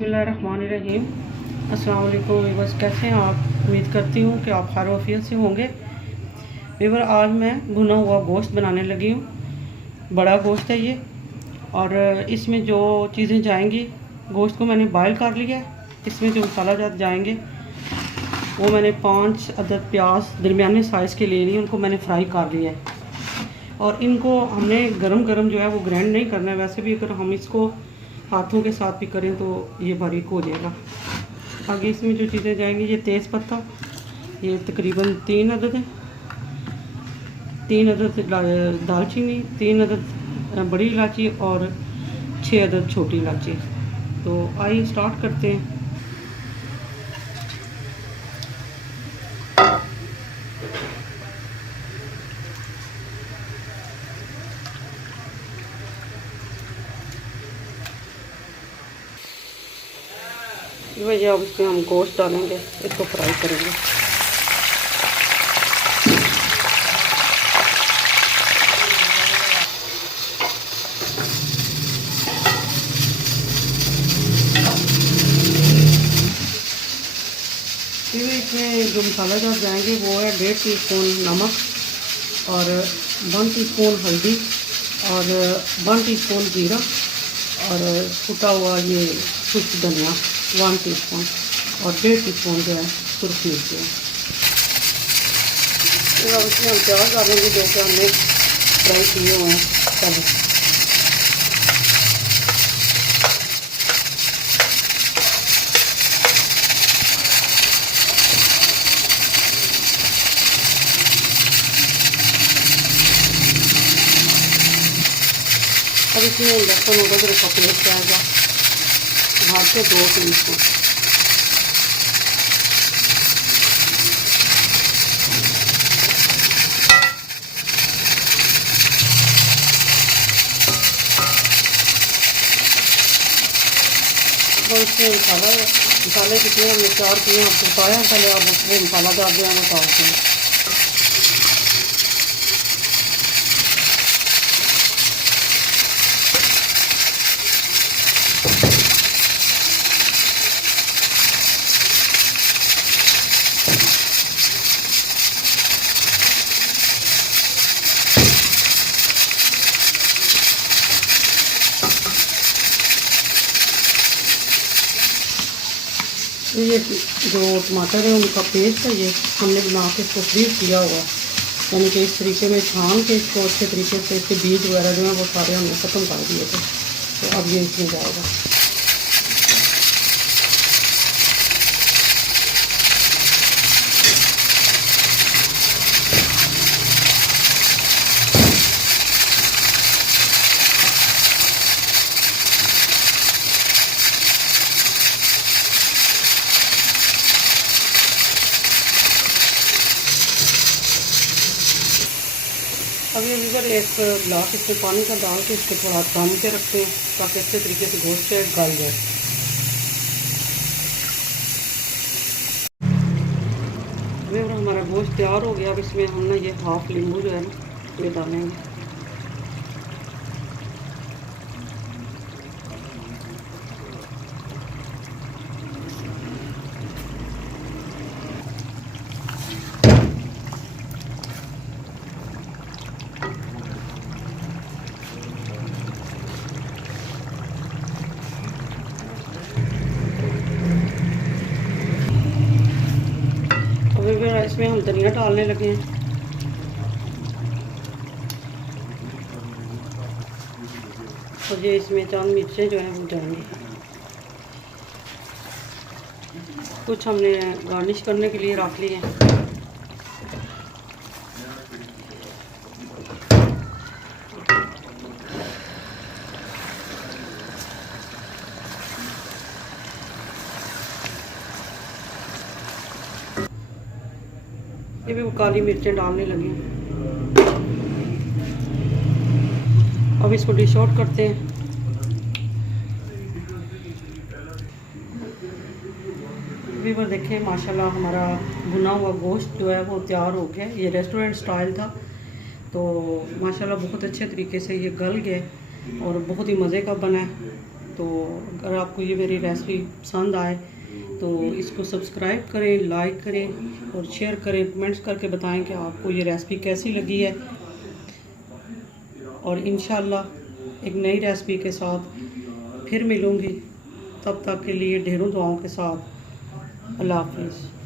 बिस्मिल्लाहिर्रहमानिर्रहीम। अस्सलाम वालेकुम वीवर्स, कैसे हैं आप? उम्मीद करती हूँ कि आप खैर आफियत से होंगे। वीवर, आज मैं भुना हुआ गोश्त बनाने लगी हूँ। बड़ा गोश्त है ये, और इसमें जो चीज़ें जाएंगी, गोश्त को मैंने बॉयल कर लिया है। इसमें जो मसाला जात जाएंगे वो मैंने 5 अदद प्याज दरमियाने साइज़ के ले लिए, उनको मैंने फ्राई कर लिया है। और इनको हमने गरम गरम जो है वो ग्राइंड नहीं करना है। वैसे भी अगर हम इसको हाथों के साथ भी करें तो ये बारीक हो जाएगा। आगे इसमें जो चीज़ें जाएंगी, ये तेज़ पत्ता, ये तकरीबन 3 अदद है, 3 अदद दालचीनी, 3 अदद बड़ी इलायची और 6 अदद छोटी इलायची। तो आइए स्टार्ट करते हैं। वही अब इसमें हम गोश्त डालेंगे, इसको फ्राई करेंगे। फिर इसमें जो मसाला जात जाएंगे वो है 1.5 टीस्पून नमक और 1 टीस्पून हल्दी और 1 टीस्पून जीरा और कुटा हुआ ये सूखा धनिया 1 टीस्पून और 1.5 टीस्पून जो है सुरख मिर्च है। फिर अब इसमें हम प्याज डालेंगे जो कि हमने फ्राई किए हुए हैं पहले। अब इसमें लहसुन अदरक का पेस्ट आएगा, घर से 2 टीस्पून। तो इसमें मसाले कितने हमने 4 किए आपको बताया, पहले आप उसमें मसाला डाल दें, हम डालते हैं। ये जो टमाटर है उनका पेस्ट है, ये हमने बना के इसको फ्रीज किया हुआ, यानी कि इस तरीके में छान के इसको अच्छे तरीके से इसके बीज वगैरह जो है वो सारे हमने ख़त्म कर दिए थे। तो अब ये इसमें जाएगा। अब ये लीवर एक गिलास इसमें पानी का डाल के इसको थोड़ा दम के रखते हैं ताकि अच्छे तरीके से गोश्त गल जाए। लीवर हमारा गोश्त तैयार हो गया। अब इसमें हम ना ये हाफ नींबू जो है ना ये डालेंगे। इसमें हम धनिया डालने लगे हैं। और ये इसमें चंद मिर्चें जो हैं वो जाएंगी। कुछ हमने गार्निश करने के लिए रख लिए हैं। ये भी काली मिर्चें डालने लगी। अब इसको डिश आउट करते हैं। अभी पर देखें माशाल्लाह हमारा भुना हुआ गोश्त जो है वो तैयार हो गया। ये रेस्टोरेंट स्टाइल था, तो माशाल्लाह बहुत अच्छे तरीके से ये गल गए और बहुत ही मज़े का बना है। तो अगर आपको ये मेरी रेसिपी पसंद आए तो इसको सब्सक्राइब करें, लाइक करें और शेयर करें, कमेंट्स करके बताएं कि आपको ये रेसिपी कैसी लगी है। और इंशाल्लाह एक नई रेसिपी के साथ फिर मिलूँगी। तब तक के लिए ढेरों दुआओं के साथ अल्लाह हाफिज़।